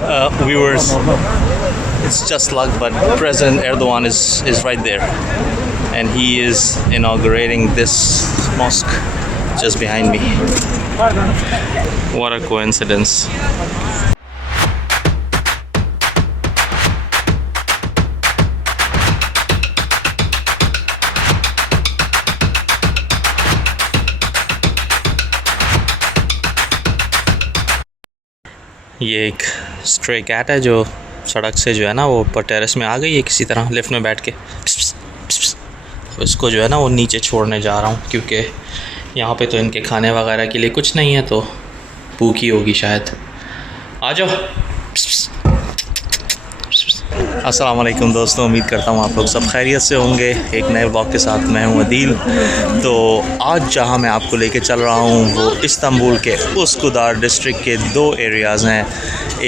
viewers, it's just luck, but President Erdogan is right there, and he is inaugurating this mosque just behind me. What a coincidence. ये एक stray cat है जो सड़क से जो है ना वो ऊपर टेरेस में आ गई है किसी तरह लिफ्ट में बैठ के। इसको जो है ना वो नीचे छोड़ने जा रहा हूँ क्योंकि यहाँ पे तो इनके खाने वगैरह के लिए कुछ नहीं है, तो भूखी होगी शायद। आ जाओ। अस्सलाम वालेकुम दोस्तों, उम्मीद करता हूँ आप लोग सब खैरियत से होंगे। एक नए व्लॉग के साथ मैं हूँ अदील। तो आज जहाँ मैं आपको लेके चल रहा हूँ वो इस्तांबुल के उस्कुदार डिस्ट्रिक्ट के दो एरियाज़ हैं।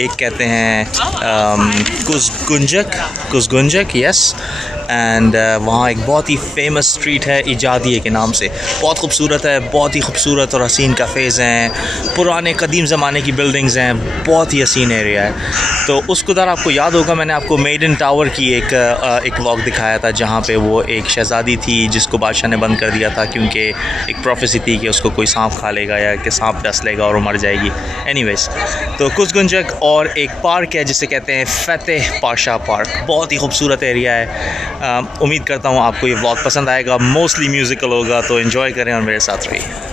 एक कहते हैं कुज़गुंजक यस, एंड वहाँ एक बहुत ही फेमस स्ट्रीट है इजादिये के नाम से। बहुत खूबसूरत है, बहुत ही खूबसूरत और हसीन कैफ़ेज़ हैं, पुराने कदीम ज़माने की बिल्डिंग्स हैं, बहुत ही हसीन एरिया है। तो उस्कुदार आपको याद होगा मैंने आपको मेडन टावर की एक व्लॉग दिखाया था जहाँ पे वो एक शहज़ादी थी जिसको बादशाह ने बंद कर दिया था क्योंकि एक प्रोफेसी थी कि उसको कोई सांप खा लेगा या कि सांप डस लेगा और वो मर जाएगी। एनीवेज़, तो कुज़गुंजक और एक पार्क है जिसे कहते हैं फ़तेह पाशा पार्क, बहुत ही खूबसूरत एरिया है। उम्मीद करता हूँ आपको ये व्लॉग पसंद आएगा, मोस्टली म्यूज़िकल होगा, तो एंजॉय करें और मेरे साथ रहिए।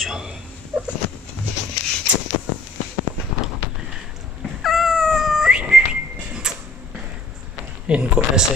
जाओ। इनको ऐसे